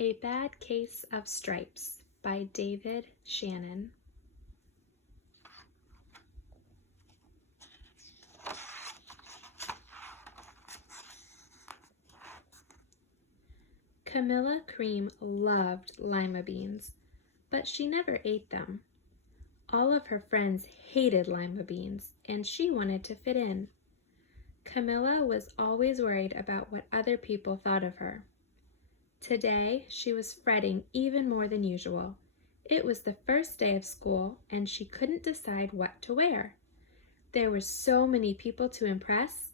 A Bad Case of Stripes by David Shannon. Camilla Cream loved lima beans, but she never ate them. All of her friends hated lima beans, and she wanted to fit in. Camilla was always worried about what other people thought of her. Today, she was fretting even more than usual. It was the first day of school, and she couldn't decide what to wear. There were so many people to impress.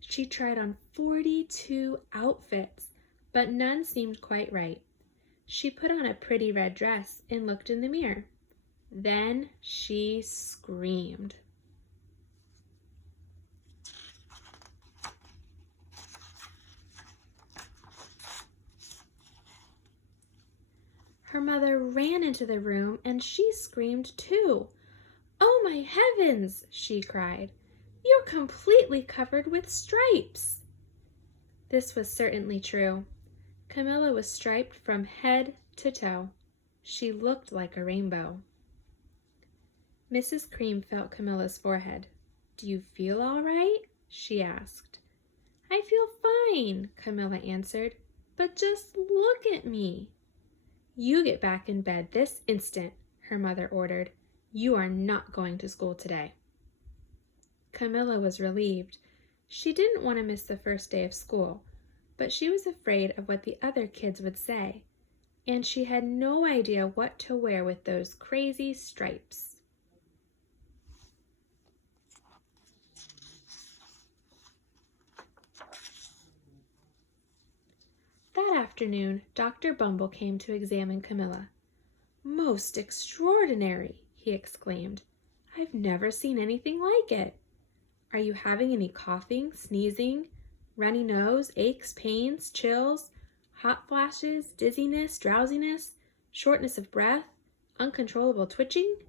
She tried on 42 outfits, but none seemed quite right. She put on a pretty red dress and looked in the mirror. Then she screamed. Her mother ran into the room and she screamed too. "Oh my heavens!" she cried. "You're completely covered with stripes." This was certainly true. Camilla was striped from head to toe. She looked like a rainbow. Mrs. Cream felt Camilla's forehead. "Do you feel all right?" she asked. "I feel fine," Camilla answered, "but just look at me." "You get back in bed this instant," her mother ordered. "You are not going to school today." Camilla was relieved. She didn't want to miss the first day of school, but she was afraid of what the other kids would say, and she had no idea what to wear with those crazy stripes. That afternoon, Dr. Bumble came to examine Camilla. "Most extraordinary!" he exclaimed. "I've never seen anything like it. Are you having any coughing, sneezing, runny nose, aches, pains, chills, hot flashes, dizziness, drowsiness, shortness of breath, uncontrollable twitching?"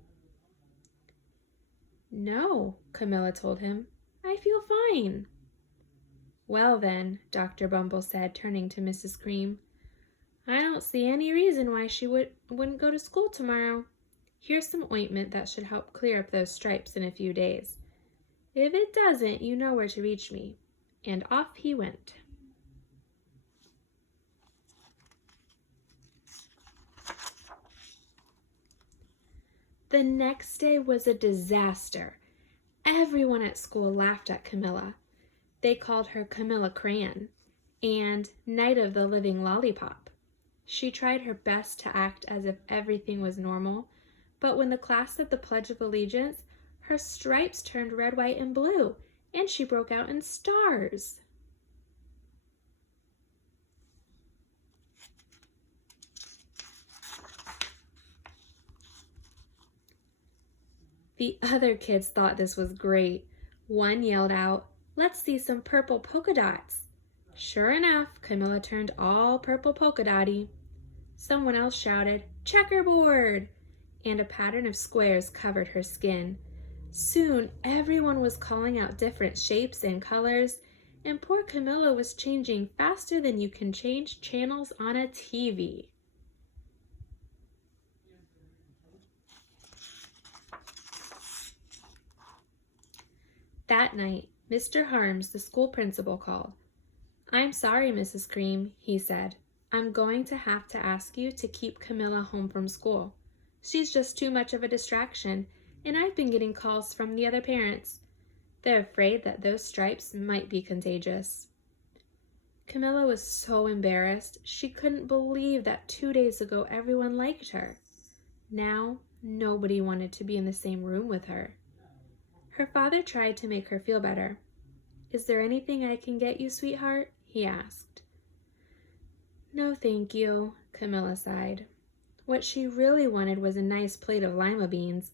"No," Camilla told him. "I feel fine." "Well then," Dr. Bumble said, turning to Mrs. Cream, "I don't see any reason why she wouldn't go to school tomorrow. Here's some ointment that should help clear up those stripes in a few days. If it doesn't, you know where to reach me." And off he went. The next day was a disaster. Everyone at school laughed at Camilla. They called her Camilla Crayon and Night of the Living Lollipop. She tried her best to act as if everything was normal, but when the class said the Pledge of Allegiance, her stripes turned red, white, and blue, and she broke out in stars. The other kids thought this was great. One yelled out, "Let's see some purple polka dots." Sure enough, Camilla turned all purple polka dotty. Someone else shouted, "Checkerboard!" and a pattern of squares covered her skin. Soon, everyone was calling out different shapes and colors, and poor Camilla was changing faster than you can change channels on a TV. That night, Mr. Harms, the school principal, called. "I'm sorry, Mrs. Cream," he said. "I'm going to have to ask you to keep Camilla home from school. She's just too much of a distraction, and I've been getting calls from the other parents. They're afraid that those stripes might be contagious." Camilla was so embarrassed. She couldn't believe that 2 days ago everyone liked her. Now, nobody wanted to be in the same room with her. Her father tried to make her feel better. "Is there anything I can get you, sweetheart?" he asked. "No, thank you," Camilla sighed. What she really wanted was a nice plate of lima beans,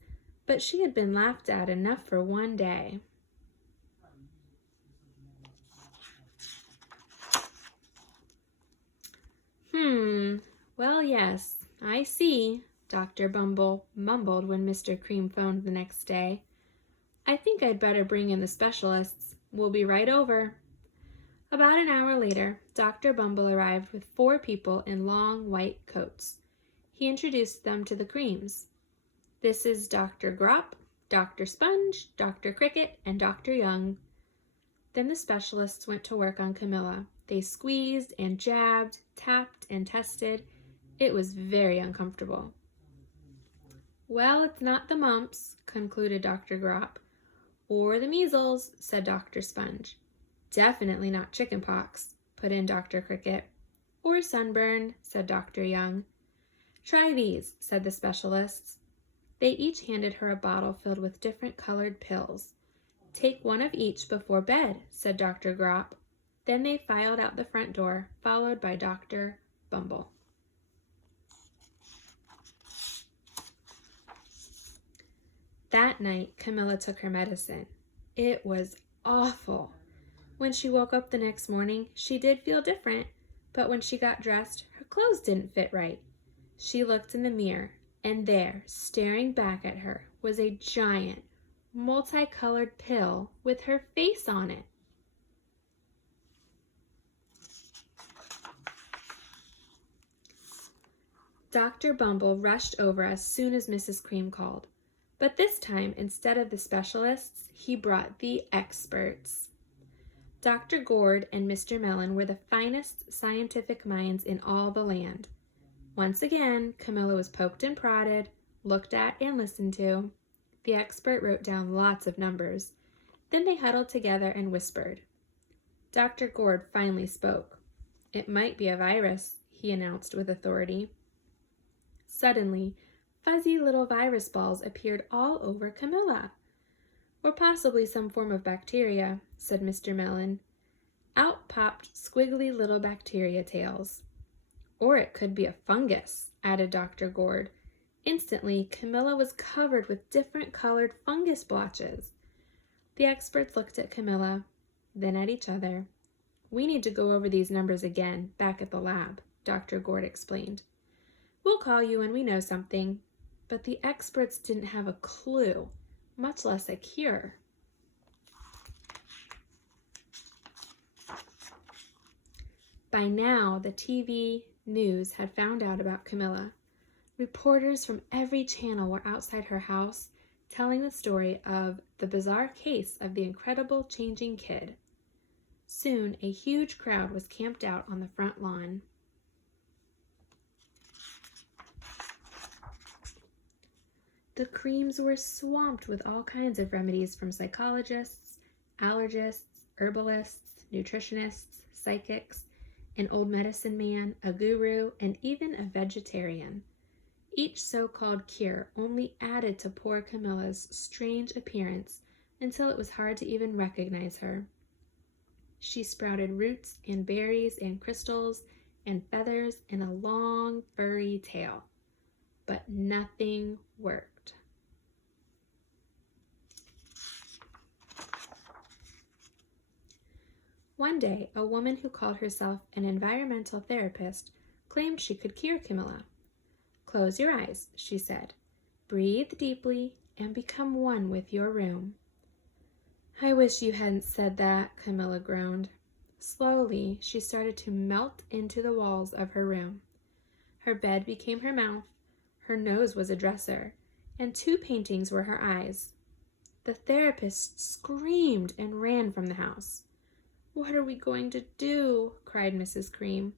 but she had been laughed at enough for one day. Well, yes, I see," Dr. Bumble mumbled when Mr. Cream phoned the next day. "I think I'd better bring in the specialists. We'll be right over." About an hour later, Dr. Bumble arrived with 4 people in long white coats. He introduced them to the Creams. "This is Dr. Grop, Dr. Sponge, Dr. Cricket, and Dr. Young." Then the specialists went to work on Camilla. They squeezed and jabbed, tapped and tested. It was very uncomfortable. "Well, it's not the mumps," concluded Dr. Grop. "Or the measles," said Dr. Sponge. "Definitely not chicken pox," put in Dr. Cricket. "Or sunburn," said Dr. Young. "Try these," said the specialists. They each handed her a bottle filled with different colored pills. "Take one of each before bed," said Dr. Grop. Then they filed out the front door, followed by Dr. Bumble. That night, Camilla took her medicine. It was awful. When she woke up the next morning, she did feel different, but when she got dressed, her clothes didn't fit right. She looked in the mirror, and there, staring back at her, was a giant, multicolored pill with her face on it. Dr. Bumble rushed over as soon as Mrs. Cream called. But this time, instead of the specialists, he brought the experts. Dr. Gord and Mr. Mellon were the finest scientific minds in all the land. Once again, Camilla was poked and prodded, looked at and listened to. The expert wrote down lots of numbers. Then they huddled together and whispered. Dr. Gord finally spoke. "It might be a virus," he announced with authority. Suddenly, fuzzy little virus balls appeared all over Camilla. "Or possibly some form of bacteria," said Mr. Mellon. Out popped squiggly little bacteria tails. "Or it could be a fungus," added Dr. Gord. Instantly, Camilla was covered with different colored fungus blotches. The experts looked at Camilla, then at each other. "We need to go over these numbers again, back at the lab," Dr. Gord explained. "We'll call you when we know something." But the experts didn't have a clue, much less a cure. By now, the TV news had found out about Camilla. Reporters from every channel were outside her house, telling the story of the bizarre case of the incredible changing kid. Soon, a huge crowd was camped out on the front lawn. The Creams were swamped with all kinds of remedies from psychologists, allergists, herbalists, nutritionists, psychics, an old medicine man, a guru, and even a vegetarian. Each so-called cure only added to poor Camilla's strange appearance until it was hard to even recognize her. She sprouted roots and berries and crystals and feathers and a long furry tail. But nothing worked. One day, a woman who called herself an environmental therapist claimed she could cure Camilla. "Close your eyes," she said. "Breathe deeply and become one with your room." "I wish you hadn't said that," Camilla groaned. Slowly, she started to melt into the walls of her room. Her bed became her mouth, her nose was a dresser, and 2 paintings were her eyes. The therapist screamed and ran from the house. "What are we going to do?" cried Mrs. Cream.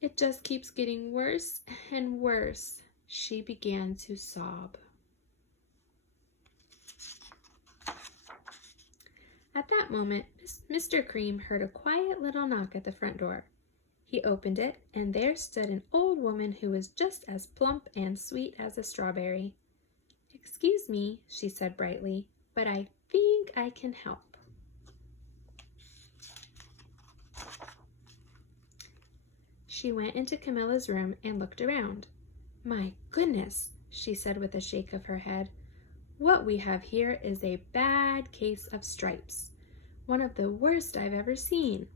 "It just keeps getting worse and worse." She began to sob. At that moment, Mr. Cream heard a quiet little knock at the front door. He opened it, and there stood an old woman who was just as plump and sweet as a strawberry. "Excuse me," she said brightly, "but I think I can help." She went into Camilla's room and looked around. "My goodness," she said with a shake of her head. "What we have here is a bad case of stripes, one of the worst I've ever seen."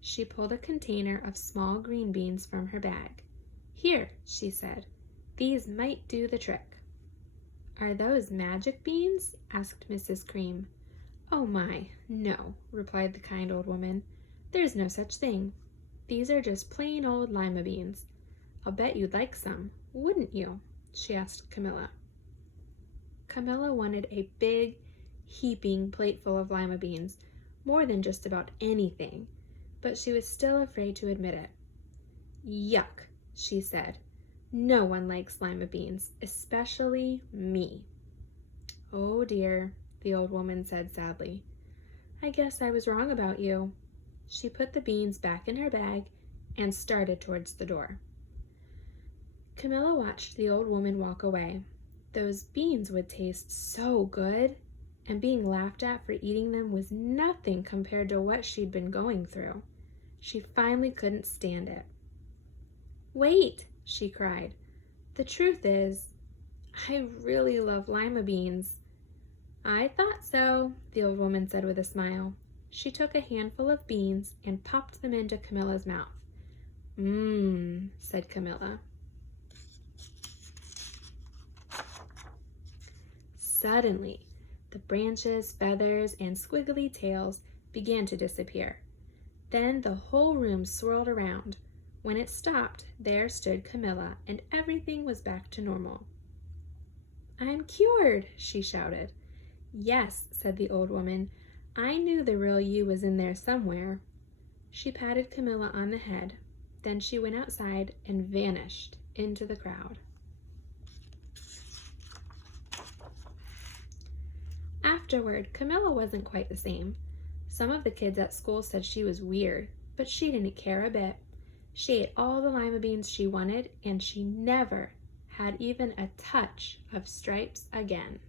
She pulled a container of small green beans from her bag. "Here," she said, "these might do the trick." "Are those magic beans?" asked Mrs. Cream. "Oh my, no," replied the kind old woman. There's no such thing. These are just plain old lima beans. I'll bet you'd like some, wouldn't you? She asked Camilla. Camilla wanted a big, heaping plateful of lima beans, more than just about anything, but she was still afraid to admit it. Yuck, she said. No one likes lima beans, especially me. Oh dear, the old woman said sadly. I guess I was wrong about you. She put the beans back in her bag and started towards the door. Camilla watched the old woman walk away. Those beans would taste so good, and being laughed at for eating them was nothing compared to what she'd been going through. She finally couldn't stand it. Wait, she cried. The truth is, I really love lima beans. I thought so, the old woman said with a smile. She took a handful of beans and popped them into Camilla's mouth. Mmm, said Camilla. Suddenly, the branches, feathers, and squiggly tails began to disappear. Then the whole room swirled around. When it stopped, there stood Camilla, and everything was back to normal. I'm cured, she shouted. Yes, said the old woman. I knew the real you was in there somewhere. She patted Camilla on the head. Then she went outside and vanished into the crowd. Afterward, Camilla wasn't quite the same. Some of the kids at school said she was weird, but she didn't care a bit. She ate all the lima beans she wanted, and she never had even a touch of stripes again.